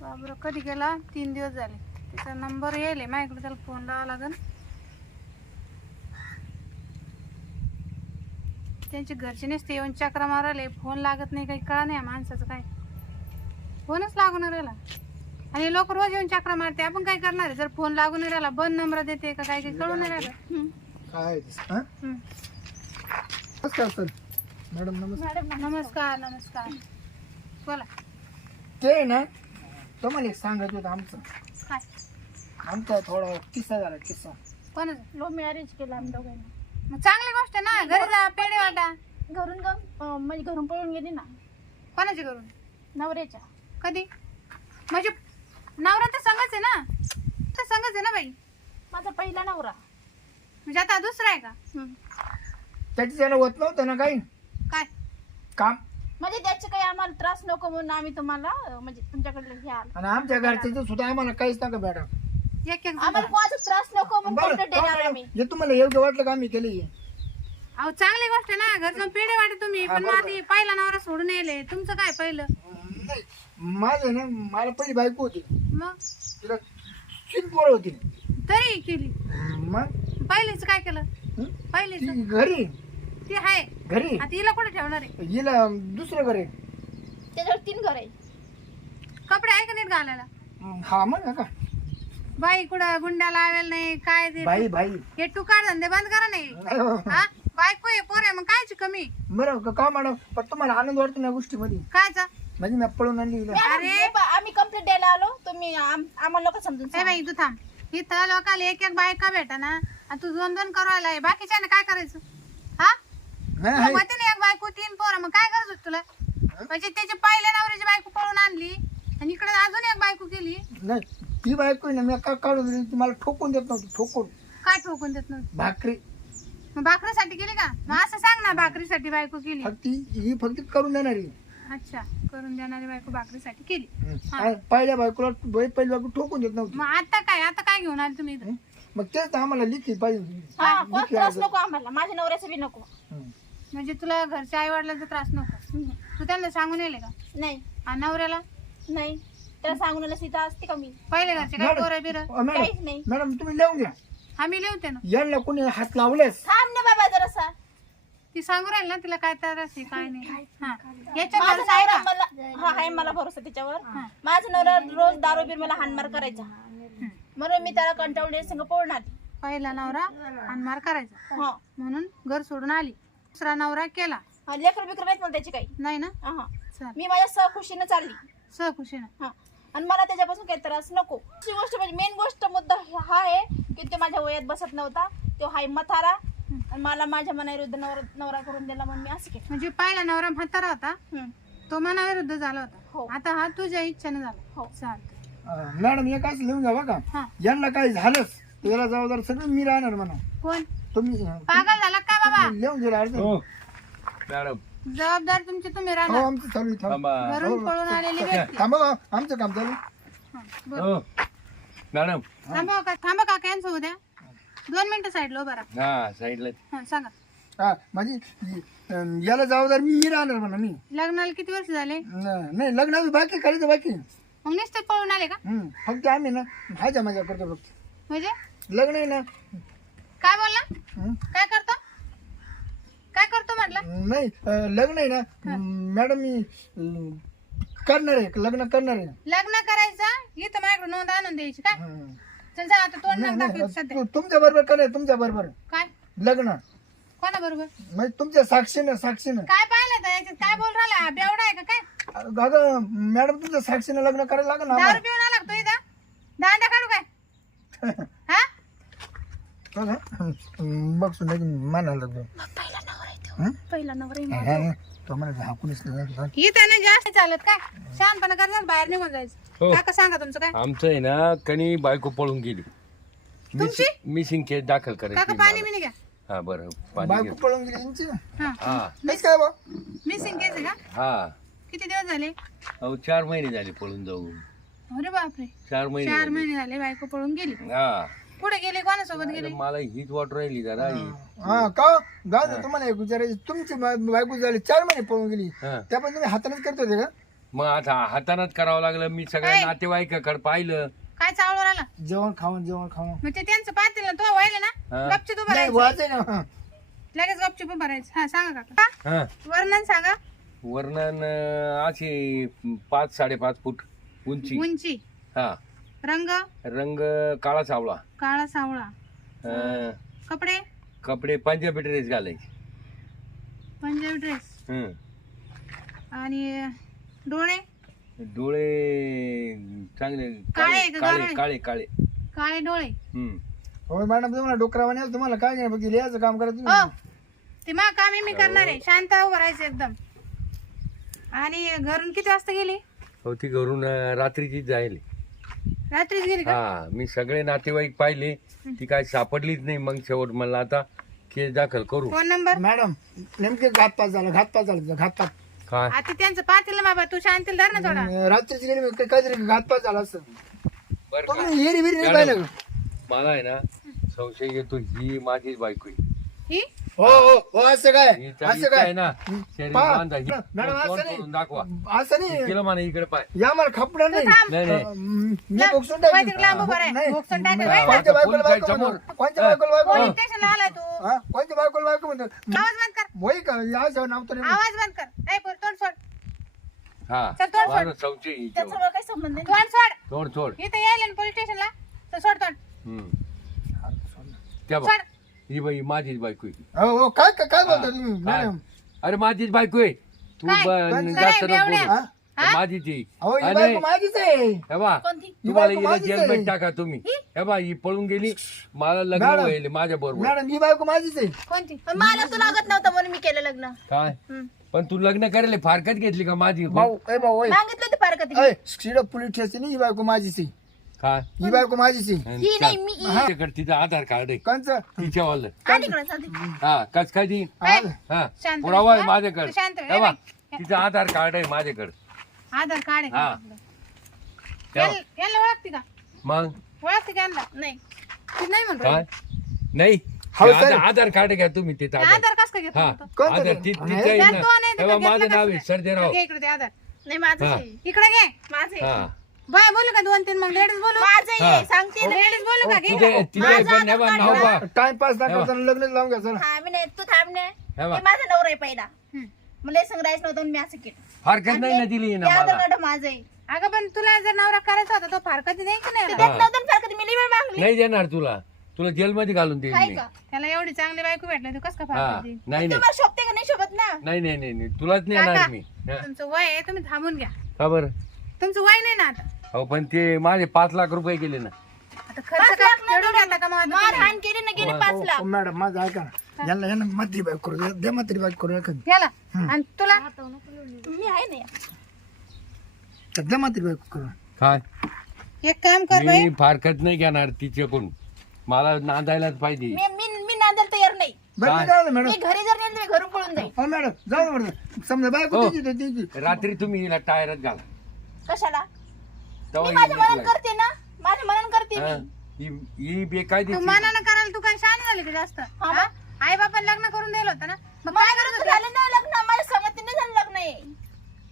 बाबरा कधी गेला? तीन दिवस झाले. त्याचा नंबर येईल माझ्याकडे त्याला फोन लावा लागन. त्यांचे घरचे नसते येऊन चक्रा मारायला फोन लागत नाही काही कळा नाही या माणसाचं काय. फोनच लागून नाही राहिला. आणि लोक रोज येऊन चक्रा मारते आपण काय करणार आहे? जर फोन लागून नाही राहिला बंद नंबर देते का काय काही कळून नाही राहिलं. काय? हा? नमस्कार सर. मॅडम नमस्कार. नमस्कार नमस्कार. बोला. ते आहे ना तुम्हाला एक सांगत होतं आमचं. काय? आमचा थोडा किस्सा झाला किस्सा. कोणाचं? लो मॅरेज केलं आम्ही दोघांनी. मग चांगली गोष्ट आहे ना घरी जा पेढे वाटा. घरून अं, म्हणजे घरून पळून गेली ना. कोणाच्या घरून? नवऱ्याच्या. कधी? म्हणजे नवरा तर संगच आहे ना. तर संगच आहे ना बाई. माझा पहिला नवरा. म्हणजे आता दुसरा आहे का? त्याची त्याला होत नव्हतं ना काही. काय? काम म्हणजे त्याचे काही आम्हाला त्रास नको म्हणून आम्ही तुम्हाला अं, म्हणजे तुमच्याकडे हे आलो. आणि आमच्या घरच्याचं सुद्धा आम्हाला काहीच नका मॅडम एक एक आम्हाला कोणाचा त्रास नको म्हणून बरं कंप्लेंट देणार हो, आम्ही. जे तुम्हाला योग्य वाटलं का आम्ही केली? अहो चांगली गोष्ट आहे ना घर जाऊन पेढे वाटे तुम्ही हा, पण. माझी पहिला नवरा सोडून येले तुमचं काय पहिलं? नाही माझं ना मला पहिली बायको होती. मग? तिला तीन पोरं होती. तरी केली. मग? पहिलीच काय केलं? हं? पहिलीच? ती घरी. ती आहे. घरी? आता हिला कुठे ठेवणार आहे? हिला दुसरं घरी त्याच्यावर तीन घर आहे. कपडे आहे का नीट घालायला? हा मग का? बाई कुठं गुंड्या लावेल नाही काय ते? बाई बाई. हे टुकार धंदे बंद करा नाही हो. हा? बायको आहे पोर आहे मग कायची कमी? बरं का- मॅडम? पण तुम्हाला आनंद वाटतो ना गोष्टीमध्ये? कायचा? म्हणजे मी पळून आणली हिला. पहा, आम्ही कंप्लेंट द्यायला आलो. तुम्ही आम- आम्हाला लोक समजून ए सांगा. बाई तू थांब. इथं लोकाला एक एक बायका भेटा ना आणि तू दोन दोन करायला आहे बाकीच्या काय करायचं? हा? नाही, आहे. एक बायको तीन पोरं मग काय होतं तुला? म्हणजे त्याची पहिल्या नवऱ्याची बायको पळून आणली आणि इकडे अजून एक बायको केली. नाही ती बायको आहे ना मी का काढून दिली ती मला ठोकून देत नव्हती ठोकून. काय ठोकून देत नव्हती? भाकरी. मग भाकरीसाठी केली का? मग असं सांग ना भाकरीसाठी बायको केली. फक्त ही फक्त करून देणारी अच्छा करून देणारी बायको भाकरीसाठी केली. हा. आणि पहिल्या बायकोला बाई- पहिली बायको ठोकून देत नव्हती. मग आता काय आता काय घेऊन आले तुम्ही इथं? मग तेच तर आम्हाला लिखी पाहिजे हा कोण लिखी त्रास अर्ज. नको आम्हाला माझ्या नवऱ्याचा बी नको. म्हणजे तुला घरच्या आई वडिलांचा त्रास नको. तू त्यांना सांगून येले का? नाही. आणि नवऱ्याला? नाही. त्याला सांगून आलं सीता असते का मी? पहिले घरचे काय मॅडम पोरं बिर? अ, काहीच नाही. मॅडम तुम्ही लिहून घ्या. आम्ही लिहते ना यांना कोणी हात लावलेस? थांब ना बाबा जरासा. ती सांगू राहील ना तिला काय त्रास आहे काय नाही. हा. याच्या माझा घरचा आहे नवरा? मला हा आहे मला भरोसा त्याच्यावर. हा. माझा नवरा रोज दारू बीर मला हानमार करायचा. म्हणून मी त्याला कंटाळले संग आली. पहिला नवरा आणि मार करायचा. हा. म्हणून घर सोडून आली. दुसरा नवरा केला. हा, लेकर बिकर नाहीत मला त्याची काही. नाही ना? हा चल मी माझ्या सहखुशीनं चालली. सहखुशीनं. हा. आणि मला त्याच्यापासून काही त्रास नको. दुसरी गोष्ट म्हणजे मेन गोष्ट मुद्दा हा आहे की तो माझ्या वयात बसत नव्हता. तो हाय मथारा आणि मला माझ्या मनाविरुद्ध नवरा नवरा करून दिला म्हणून मी असं केलं. म्हणजे पहिला नवरा म्हातारा होता. हम्म. तो मनाविरुद्ध झाला हो. होता आता हा तुझ्या इच्छेने झाला. हो. चालतं अ, मॅडम हे काय लिहून घ्या बघा हा. यांना काही झालंच. तर याला जबाबदार सगळं मी राहणार म्हणा. कोण? तुम्ही पागल झाला बाबा. लिहून गेला अर्ज हो. मॅडम. जबाबदार तुमची तुम्ही हो राहणार आमचं चालू आहे, थांब. थांबा. घरून पळून आलेली व्यक्ती. थांबा बा, आमचं काम चालू हा, बरं. हो. मॅडम. थांबा का थांबा का कॅन्सल होऊ द्या दोन मिनिटं साईडला उभा राहा. हा साईडला हा सांगा. हा म्हणजे अं, याला जबाबदार मी राहणार म्हणा मी. लग्नाला किती वर्ष झाले? न- नाही लग्न बाकी करायचं बाकी मग नुसते पळून आले का? हम्म. फक्त आम्ही ना हायच्या मजा करतो फक्त. म्हणजे? लग्न आहे ना. काय बोलला? हं? काय करतो? काय करतो म्हटलं? नाही अं, लग्न आहे ना. मॅडम मी अं, करणार आहे. लग्न करणार आहे. लग्न करायचं? इथं माझ्याकडे नोंद आणून द्यायची काय हं. चल जा आता तोंड नाही, नका दाखवू नाही, सध्या. तु- तुमच्या बरोबर करणार तुमच्या बरोबर. काय? लग्न. कोणा बरोबर म्हणजे तुमच्या साक्षीनं साक्षीनं. काय पाहिलं तर याच्यात? काय बोल राहिला? बेवडा आहे का काय? अगं मॅडम तुमच्या साक्षीनं लग्न करायला लागेल ना दारू आम्हाला. पिऊन आला का तू इथं? दांडा काढू काय? हा? बघा. हं, बघ सुद्धा मानायला लागलो हं? पहिला नवरा आहे हा, माझा. हा. तो मला हाकूनच नाही इथं नाही जास्त चालत काय शहाणपणा करणार बाहेर निघून जायचं. हो. काका सांगा तुमचं काय? आमचं आहे ना कणी बायको पळून गेली. तुमची? मिसिंग केस दाखल काका पाणी घ्या. हा बरं पाणी बायको घेऊ पळून गेली यांची? हा. हा. काहीच काय बा? मिसिंग केस आहे का? हा. किती दिवस झाले? अहो चार महिने झाले पळून जाऊन. अरे बापरे. चार महिने चार. महिने झाले बायको पळून गेली. हा. कुठे गेले कोणासोबत गेले? मला हीच वाट राहिली जरा. ही. हा का गाव तुम्हाला एक विचारायचं तुमची बा- बायको झाली चार महिने पळून गेली. हा. त्या पण तुम्ही हातानेच करत होते का? मग आता हातानच करावं लागलं मी सगळ्या काय? नातेवाईकाकडे पाहिलं. काय चावलं राहिला? जेवण खाऊन जेवण खाऊन. मग ते त्यांचं पाहतील ना तो व्हायला ना. हा. नाही राहायचं. वाचाय ना लगेच गपचूप उभं राहायचं. हा सांगा काका. हा वर्णन सांगा. वर्णन अं, अशी पाच साडेपाच फूट उंची. उंची. हा. रंग? रंग काळा सावळा. काळा सावळा. अं, कपडे? कपडे पंजाबी ड्रेस घालायचे. पंजाबी ड्रेस हं. आणि डोळे? डोळे चांगले काळे काळे का काळे गाढवे? काळे काळे. काळे डोळे. हं. हो मॅडम तुम्हाला डोकरावा नाही तुम्हाला काय नाही बघ लिहायचं काम करा हो. तुम्ही ते मा काम मी करणार आहे. शांत उभं राहायचं एकदम. आणि घरून किती वाजता गेली? हो ती घरून अं, रात्रीचीच जायले. रात्रीच गेली का? हा मी सगळे नातेवाईक पाहिले ती काय सापडलीच नाही. मग शेवट मला आता केस दाखल करू. Phone number? मॅडम नेमके घातपात झाला घातपात झाला घातपात. काय? आता त्यांचं पाहतील ना बाबा तू शांतील धर ना थोडा. अं, रात्रीची गेली मी काहीतरी घातपात झाला असं. बरं का? तुम्ही हिरी विरी नाही मॅडम, पाहिलं का? मला आहे ना संशय येतो ही माझीच बायको आहे. ही? हो हो हो असं काय हिचा असं इच्छा काय आहे ना शरीर पहा, बांधा ही मॅडम तोंड असं करून दाखवा नाही असं नाही केलं म्हणा इकडे पाय या मला खपडा नाही थांब. नाही नाही अं, मी लांब, बोक्सून टाकेन. पायथ्याला लांब उभं राह. नाही. बोक्सून टाकेल. हा. ना. कोणत्या बायकोला बायको समोर. म्हणतो? कोणत्या बायकोला बायको पोलीस म्हणतो? स्टेशनला आला तू हा? कोणत्या बायकोला बायको म्हणतो आवाज बंद कर होय का या असं नाव तर नाही. आवाज बंद कर ए पोर तोंड सोड हा चल, तोंड सोड. माझा संशय आहे त्याचा हिच्यावर. काही संबंध नाही तोंड सोड तोड सोड इथं यायला ना पोलीस स्टेशनला तर सोड तोंड हम्म. त्या बघ सोड ही बाई माझीच बायको आहे ती. हो हो काय काय काय बोलता हा. तुम्ही काय? मॅडम अरे माझीच बायको आहे तू काय? ब- काय? जास्त काय नको बेवड्या? बोलू. हा? माझीच आहे. अहो ही आणि बायको माझीच आहे हे बा कोणती तुम्हाला बायको हिला माझीच जेलमध्ये. टाका तुम्ही हे बा ही पळून गेली मला लग्न मॅडम. व्हायले माझ्या बरोबर मॅडम ही बायको माझीच आहे कोणती पण मला तू लागत नव्हता म्हणून मी केलं लग्न काय हम्म. पण तू लग्न करायला फारकत घेतली का माझी भाऊ ए भाऊ ओय मागितलं होतं फार कधी अय शिड पोलीस स्टेशन ही बायको माझीच आहे काय? ही बायको माझीच ही नाही मी. तिचं आधार कार्ड आहे. कंच इकडं चालते हा कस काय ती. हा. शांत पुरावा आहे बस, माझ्याकडे हे तिचं आधार कार्ड आहे माझ्याकडे. आधार कार्ड आहे का हा. आपलं? तेव्हा. याला याला ओळखते का? मग? ओळखते का यांना नाही. ती नाही म्हणून काय? राहिली. नाही. हो, ते सर. आधार- आधार कार्ड घ्या तुम्ही ते ते आधार. आधार कसं काय घेतलं हा. होतं? कोणतं आधार ते? ती- तिचं आहे त्यात ना. तो नाही, तेव्हा त्याचं माझं नाव आहे काय? सर्जेराव घे इकडे ते आधार. नाही माझं हा. आहे इकडे घे माझं हा. बाय बोलू का दोन तीन मग लेडीज बोलू? माझं हा. सांगते ना. लेडीज बोलू का? घे तिथे इकडे. तिथे माझं पण बा आधार नाव कार्ड बा टाइमपास ना करताना लग्न लावून घ्या चला. हा मी नाही. तू थांब ना. हे. हे माझा नवरा आहे पहिला. हम्म. मला संग राहायचं नव्हतं म्हणून मी असं केलं. फारकत नाही ना दिली ना ते आधार मला. कार्ड माझं. आहे अगं पण तुला जर नवरा करायचा होता तो फार कधी नाही की नाही? नव्हतं ना वेळ मागली. नाही देणार तुला. तुला जेलमध्ये घालून देईल मी. का त्याला एवढी चांगली बायको भेटली तू कसं हा. फार कधी नाही नाही. तुम्हाला शोभते का नाही शोभत ना? नाही नाही नाही नाही. तुलाच नाही काका. येणार मी. हा. तुमचं वय आहे तुम्ही थांबून घ्या. का बरं? तुमचं वय नाही ना आता. हो पण ते माझे पाच लाख रुपये गेले ना. आता खर्च का फेडून घेता का मग आता मार तुम्ही? हाण केली ना गेले पाच लाख. हो, मॅडम माझं ऐका ना. यांना यांना मत्री बाईक करू द्या. द्या मत्री बाईक करू एखादी याला आणि तुला? मी आहे ना तर द्या मत्री बाईक करू काय? एक काम कर बाई. मी फारकत नाही घेणार तिच्याकडून. मला नांदायलाच पाहिजे. मी मी मी नांदायला तयार नाही. बरं मॅडम. मी घरी जर घरून पळून जाईल हो मॅडम जाऊ बरं समजा बायको हो. तिची तर तिची रात्री तुम्ही हिला टायरच घाला. कशाला? तेव्हा मी माझ्या हिला मनात करते ना. माझ्या मनात करते. मी. ही ही तू बेकायदेशीर मनानं करायला तू काय शान झाली का जास्त? हा. आई बापान लग्न करून दिलं होतं ना? मग मला काय करत होती? झालं ना लग्न. माझ्या संगतीने झालं लग्न आहे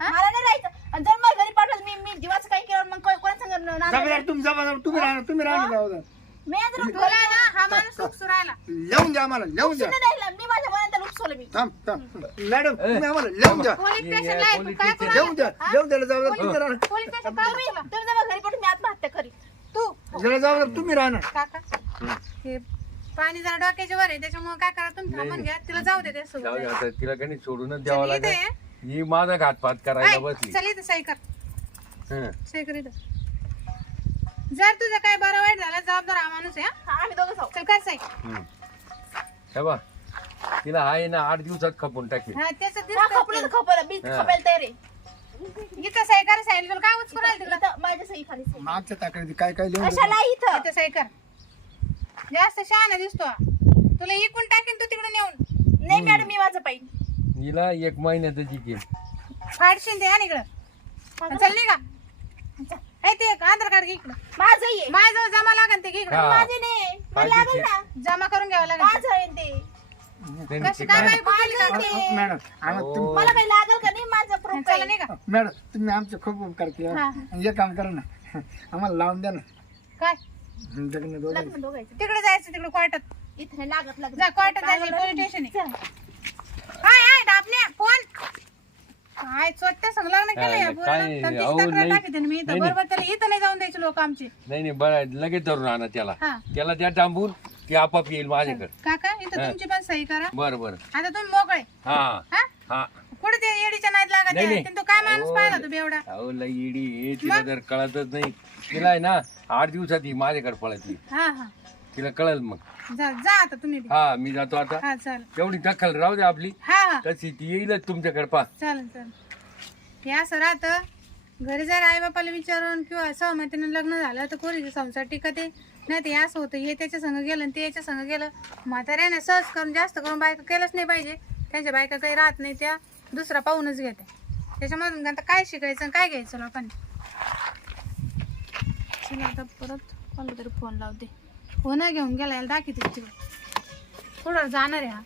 हा? मला नाही राहायचं. आणि जर मला घरी पाठवलं मी मी जीवाचं काय केलं मग कोण- कोणाचं संग नांदायचं? जबाबदार तुम्ही जबाबदार तुम्ही राहणार तुम्ही राहणार जबाबदार मी आज राहून तुला ना हा माणूस सुख सुरायला लिहून द्या आम्हाला लिहून द्या. नाही राहिला. मी माझ्या मनात लुपसवलं मी थांब. थांब मॅडम तुम्ही आम्हाला लिहून द्या. पोलीस ये- स्टेशनला आहे, तू पोलीस काय स्टेशन. करू लिहून द्या लिहून द्यायला जबाबदार तुम्ही राहणार. पोलीस स्टेशन काय तुम्ही तुला? तुम्ही जर घरी पाठवून मी आत्महत्या करी तू. ज्याला जबाबदार तुम्ही राहणार. काका. हे पाणी जरा डोक्याच्या वर आहे त्याच्यामुळे काय करा तुम्ही? थांबून घ्या. तिला जाऊ दे ते जाऊ दे आता तिला काही सोडूनच द्यावं चल, इथे लागेल. ही माझा घातपात करायला बसली. चल इथं सही कर. हं. सही कर इथं. जर तुझं काय बरं वाईट झालं जबाबदार हा माणूस आहे हा? हा आम्ही दोघं जाऊ. चल कर सही? हं. हे बा तिला आहे ना आठ दिवसात खपून टाकेल. हा त्याचं हा दिसतं खपलं तर खपलं मी हा. खपायला तयार आहे. इथं सही कर सही तुला काय उचकून राहिलं तिकडं इथं माझ्या सही खाली सही. मागच्या काय काय लिहून. कशाला इथं? इथं सही कर जास्त शहाणा दिसतो. हा. तुला इकून टाकेन तू तिकडे नेऊन नाही मॅडम मी माझं पाहिजे हिला एक महिन्याचं जिकेल फाडशीन ते आणि इकडं. चल नाही का ए ते एक आधार कार्ड घे इकडं. माझं आहे. माझं जमा लागेल ते घे इकडं. हा. माझे नाही. मला लागेल ना. जमा करून घ्यावं लागेल. माझं आहे ते. त्यांनी कशी ते काय काय का? आहे. मॅडम आम्हाला हो. तुम- मला काही लागल का नाही माझं प्रॉब्लेम चला नाही का? मॅडम तुम्ही आमचे खूप उपकार केले. हा. आणि एक काम करा ना आम्हाला लावून द्या ना. काय? लग्न दोघं लग्न दोघायचं. तिकडे जायचं तिकडे कोर्टात. इथे लागत लग्न. जा कोर्टात जायचं पोलीस स्टेशन हाय हाय डाबल्या फोन काय संग लग्न केलं या काय- पोरानं. काय- तर तिची अहो, तक्रार नाही- मी. इथं नाही, बरोबर त्याला इथं नाही जाऊन द्यायचे लोक आमचे. नाही नाही बरं आहे. लगेच धरून आणा त्याला. हा. त्याला त्या टांबून ते आपाप येईल माझ्याकडे. काका इथं. तुमची पण सही करा. बरं बरं. आता तुम्ही मोकळे. हा हा? हा. कुठे ते येडीच्या नाहीत लागत नाही, आहे? नाही. पण तो काय माणूस पाहिला नाही. तू बेवडा अहो लई इडी तिला जर कळतच नाही. तिला आहे ना आठ दिवसात ही माझ्याकडे हा हा. तिला कळल मग. जा जा आता तुम्ही बी. हा मी जातो आता. हा तेवढी दखल राहू दे आपली. हा हा. तशी ती येईलच तुमच्याकडे पा चालेल चालेल हे असं राहतं. घरी जर आई बापाला विचारून किंवा सहमतीने लग्न झालं तर पोरीचे संसार टिकते? नाही ते असं होतं हे त्याच्या संग गेलं आणि ते याच्या संग गेलं. म्हाताऱ्याने सहज करून जास्त करून बायका केलंच नाही पाहिजे. त्यांच्या बायका काही राहत नाही त्या दुसरा पाहूनच घेते त्याच्यामधून आता काय शिकायचं आणि काय घ्यायचं लोकांनी? चला आता परत कोणाला तरी फोन लावते. हो फोन घेऊन गेला याला दाखवते तिकडे. कुठं जाणार आहे हा?